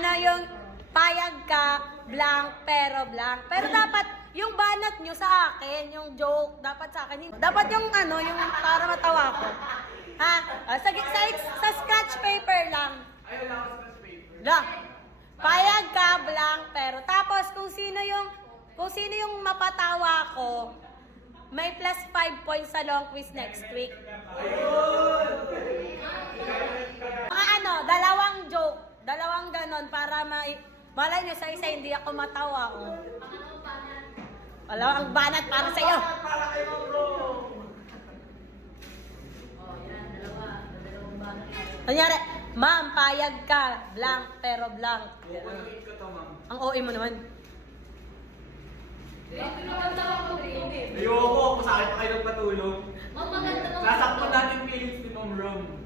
Ano yung payag ka, blank, pero blank. Pero dapat yung banat nyo sa akin, yung joke, dapat sa akin. Dapat yung ano, yung para matawa ko. Ha? Sa scratch paper lang. Ayaw lang ako sa paper. Lang. Payag ka, blank, pero. Tapos kung sino yung mapatawa ko, may plus 5 points sa long quiz next week. Mga ano, dalawang joke, dalawang ganon para malay nyo sa isa hindi ako matawa. Oh. Wala, ang banat para sa iyo. Para kay Ma'am Bro. Kunyari, ma'am, payag ka, blank, pero blank. Kukunin ko to, ma'am. Ang OA mo naman. Ayoko, kung sa akin pa kayo nagpatulong. Sasaktan natin feelings ni Ma'am Rom.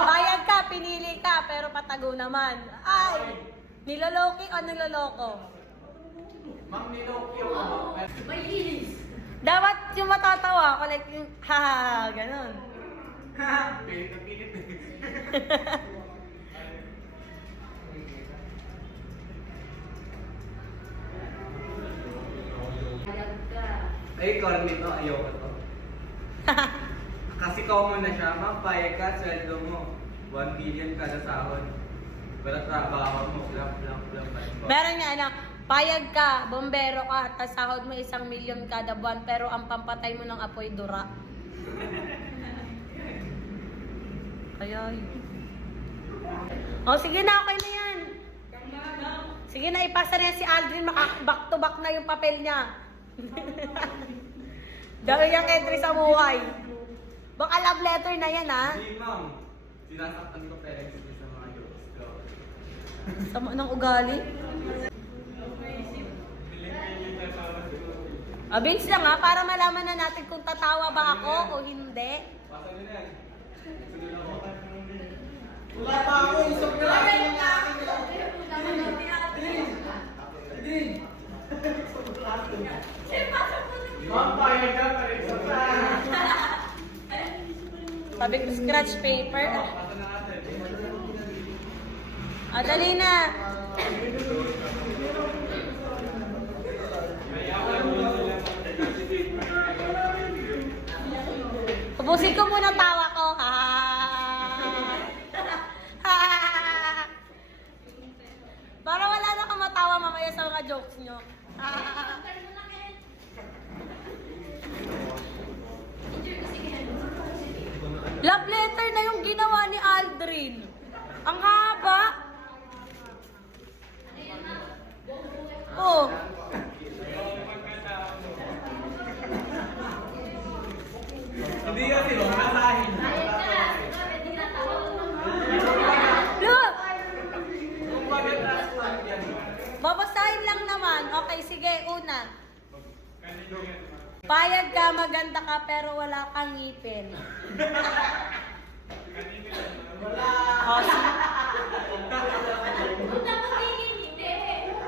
Payag ka, pinili ka, pero patago naman. Ay, niloloki o niloloko? Ma'am, niloki ako. Dapat yung matatawa ko, like yung, ha, ganon. Pilit na pilit. Ay, corny to. Ayoko to. Kasi common na siya. Ma'am, payag ka, sweldo mo. 1 billion kada sahod. Pero trabaho mo, blank. Meron nga na, payag ka, bombero ka, at sahod mo 1 milyon kada buwan, pero ang pampatay mo ng apoy dura. Kaya oh, sige na, okay na yan. Sige na, ipasa na yan si Aldrin, back to back na yung papel niya. Dami niyang entry sa buhay. Baka love letter na yan, ha? Hindi, ma'am. Sinasaktan ko parents ko sa mga jokes ko. Sama ng ugali. Abins lang ha, para malaman na natin kung tatawa ba ako o hindi. Pasa nyo na yan. Sunod ako. Wala pa ako, isok na lang yung akin. Ma'am, payag ka pa rin sa Sabi ko scratch paper. Pasa na natin. Dali na. Ubusin ko muna tawa ko. Ha. Ha. Para wala na kang matawa mamaya sa mga jokes nyo. Ha. Love letter na yung ginawa ni Aldrin. Ang haba. Oh. Hindi kasi, masahin. Look! Kung bakit last one yan. Babasahin lang naman. Okay, sige, una. Payag ka, maganda ka, pero wala kang ngipin. Oh,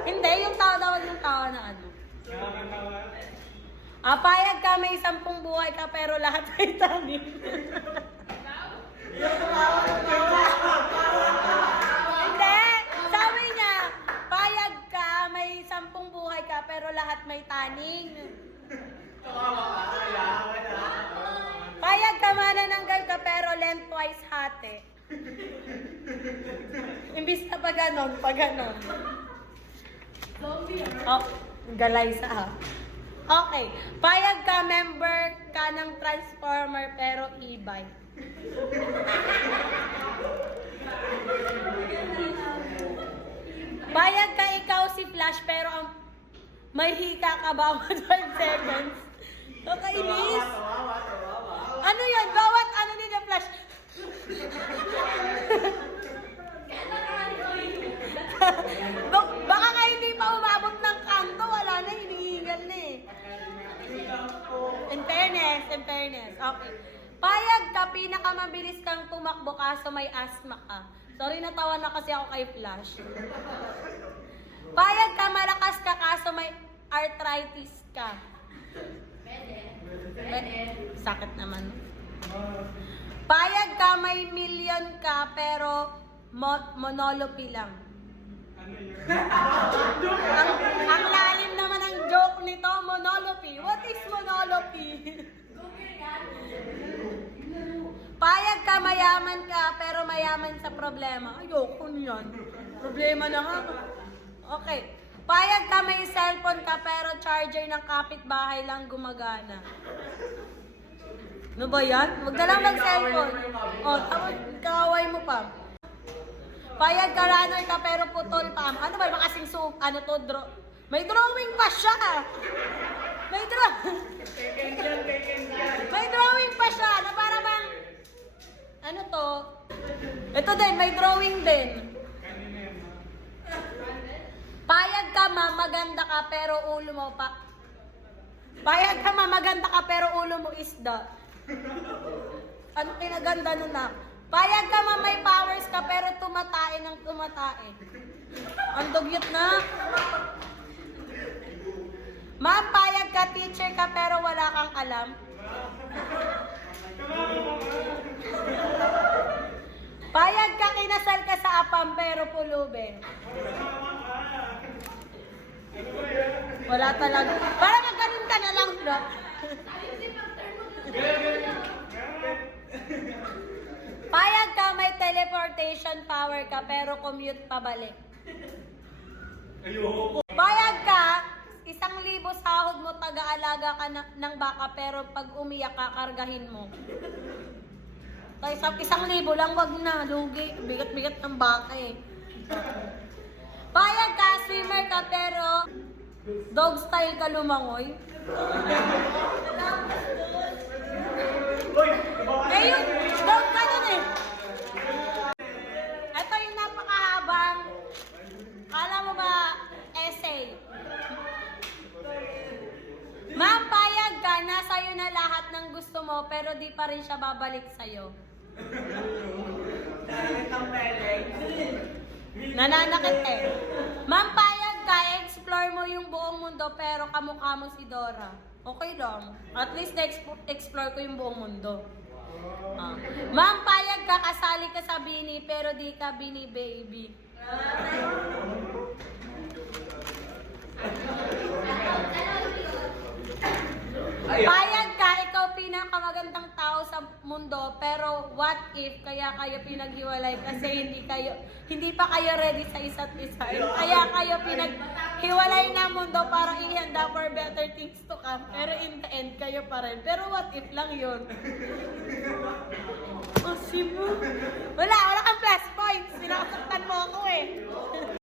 hindi, yung tao daw yung tao na ano. Payag ka, may 10 buhay ka, pero lahat ay tanim. Hindi, sabi niya, payag ka, may 10 buhay ka, pero lahat may taning. Payag ka, manananggal ka, pero lengthwise hati. Imbis na pa ganon, pa ganon. Oh, galay sa okay. Payag ka, member ka ng Transformer, pero e-bike. Payag ka, ikaw si Flash, pero may hika ka bawat 5 seconds. Nakainis. Ano yan? Bawat ano nila Flash? Baka nga hindi pa umabot ng kanto, wala na, hinihingal na eh. In fairness. Okay. Payag ka, pinakamabilis kang tumakbo kaso may asthma ka. Sorry, natawa na kasi ako kay Flash. Payag ka, malakas ka kaso may arthritis ka. Sakit naman. Payag ka, may milyon ka, pero Monolopy lang. ang lalim naman ang joke nito, monolopy. What is monolopy? Payag ka, mayaman ka, pero mayaman sa problema. Ayoko niyan. Problema na nga. Okay. Payag ka, may cellphone ka, pero charger ng kapitbahay lang gumagana. Ano ba yan? Huwag ka lang mag-cellphone. O, tapos kaaway mo pa. Payag ka, runner ka, pero putol pa. Ano ba? Makasing ano to? May drawing pa siya. May drawing pa siya. Na para bang, ano to? Ito din, may drawing din. Payag ka, maganda ka, pero ulo mo pa. Payag ka, maganda ka, pero ulo mo isda. Ano kinaganda nun na? Payag ka, may powers ka, pero tumatae ng tumatae. Ang dugyot na. Ma'am, payag ka, teacher ka, pero wala kang alam. Payag ka, kinasal ka sa apam, pero pulube. Wala talaga. Para magganun ka na lang, bro. Payag ka, may teleportation power ka, pero commute pabalik. Payag ka, 1,000 sahod mo, taga-alaga ka ng baka, pero pag umiyak ka, kargahin mo. Tayo sa 1,000 lang, wag na, lugi. Bigat-bigat ng baka eh. Payag ka, swimmer ka, pero dog style ka lumangoy. Eh yun, dog ka nun eh. Ito yung napakahabang, kala mo ba, essay. Ma'am, payag ka, nasa'yo na lahat ng gusto mo, pero di pa rin siya babalik sa'yo. Nananakit eh. Ma'am, payag ka, explore mo yung buong mundo, pero kamukha mo si Dora. Okay lang. At least na-explore ko yung buong mundo. Ma'am, payag ka, kasali ka sa Bini, pero di ka Bini baby. Payag ka, ikaw pinakamagandang tao sa mundo, pero what if kaya kayo pinaghiwalay kasi hindi pa kayo ready sa isa't isa. Kaya kayo pinaghiwalay ng mundo para ihanda for better things to come. Pero in the end, kayo pa rin. Pero what if lang yun? Possible. Wala kang plus points. Sinasaktan mo ako.